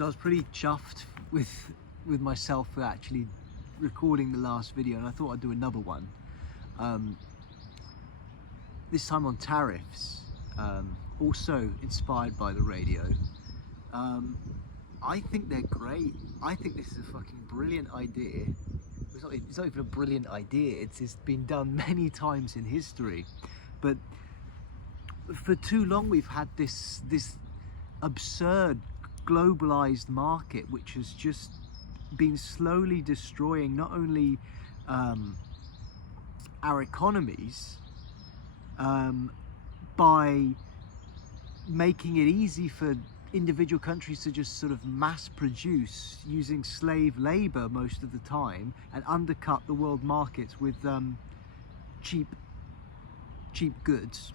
So I was pretty chuffed with myself for actually recording the last video, and I thought I'd do another one. This time on tariffs, also inspired by the radio. I think they're great. I think this is a fucking brilliant idea. It's not even a brilliant idea, it's been done many times in history. But for too long we've had this absurd globalized market which has just been slowly destroying not only our economies by making it easy for individual countries to just sort of mass produce using slave labor most of the time and undercut the world markets with cheap goods,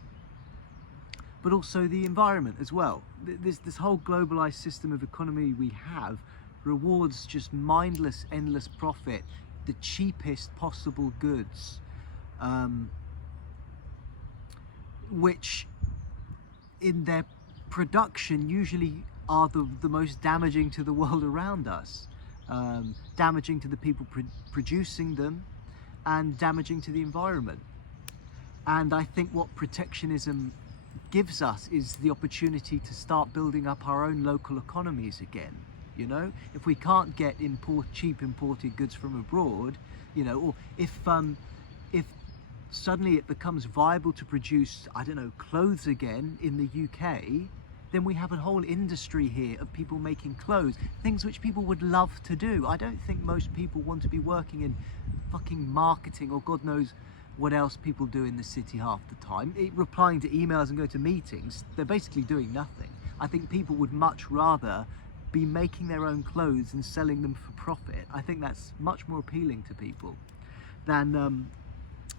but also the environment as well. This whole globalized system of economy we have rewards just mindless, endless profit, the cheapest possible goods, which in their production usually are the most damaging to the world around us, damaging to the people producing them, and damaging to the environment. And I think what protectionism gives us is the opportunity to start building up our own local economies again. You know, if we can't get cheap imported goods from abroad, you know, or if suddenly it becomes viable to produce, I don't know, clothes again in the UK, then we have a whole industry here of people making clothes, things which people would love to do. I don't think most people want to be working in fucking marketing or God knows what else people do in the city half the time. Replying to emails and go to meetings, they're basically doing nothing. I think people would much rather be making their own clothes and selling them for profit. I think that's much more appealing to people than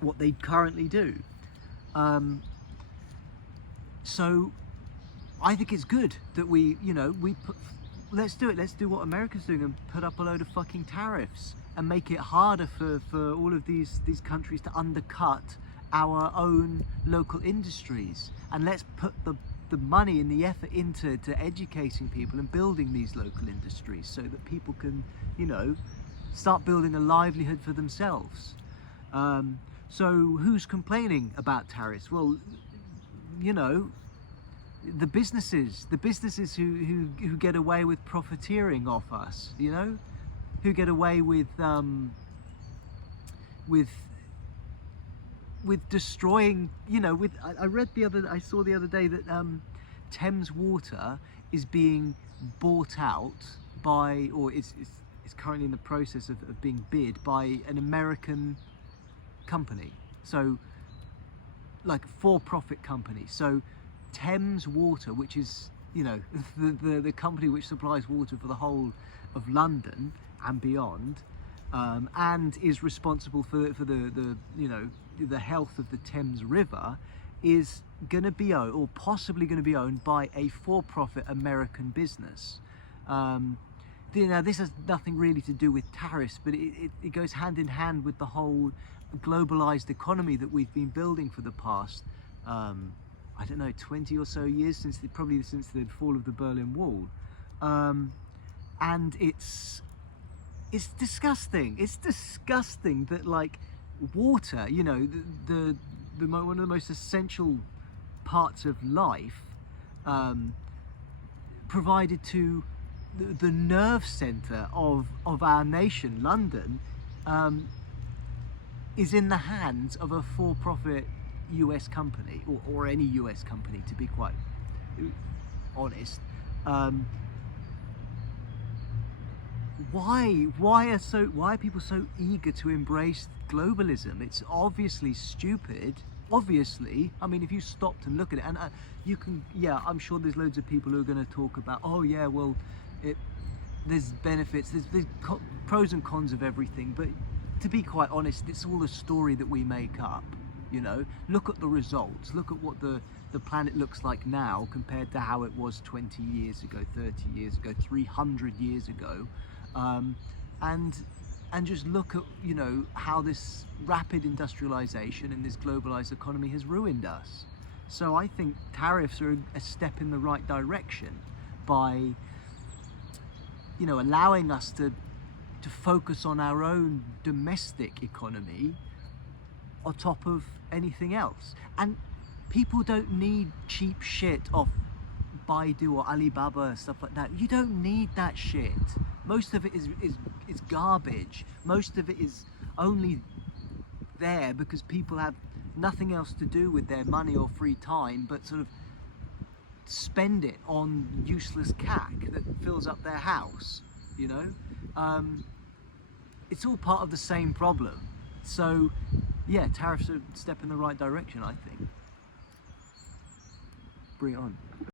what they currently do. So I think it's good that let's do it. Let's do what America's doing and put up a load of fucking tariffs and make it harder for all of these countries to undercut our own local industries. And let's put the money and the effort into educating people and building these local industries so that people can, you know, start building a livelihood for themselves. So who's complaining about tariffs? Well, you know, the businesses who get away with profiteering off us, you know, who get away with destroying, you know, I saw the other day that Thames Water is being bought out by, or it's currently in the process of being bid by an American company, so like for-profit company. So Thames Water, which is, you know, the company which supplies water for the whole of London and beyond, and is responsible for the you know, the health of the Thames River, is going to be owned, or possibly going to be owned, by a for-profit American business. Now, this has nothing really to do with tariffs, but it goes hand in hand with the whole globalized economy that we've been building for the past, I don't know, 20 or so years, probably since the fall of the Berlin Wall. And it's disgusting. It's disgusting that, like, water, you know, one of the most essential parts of life, provided to the nerve center of our nation, London, is in the hands of a for-profit US company, or any US company, to be quite honest. Why are people so eager to embrace globalism? It's obviously stupid. Obviously, I mean, if you stopped and look at it, and you can, yeah, I'm sure there's loads of people who are going to talk about, oh yeah, well, there's benefits, there's pros and cons of everything, but to be quite honest, it's all a story that we make up. You know, look at the results, look at what the planet looks like now compared to how it was 20 years ago, 30 years ago, 300 years ago, and just look at, you know, how this rapid industrialization and this globalized economy has ruined us. So I think tariffs are a step in the right direction by you know, allowing us to focus on our own domestic economy on top of anything else. And people don't need cheap shit off Baidu or Alibaba and stuff like that. You don't need that shit. Most of it is garbage. Most of it is only there because people have nothing else to do with their money or free time but sort of spend it on useless cack that fills up their house, you know. It's all part of the same problem. So yeah, tariffs are a step in the right direction, I think. Bring it on.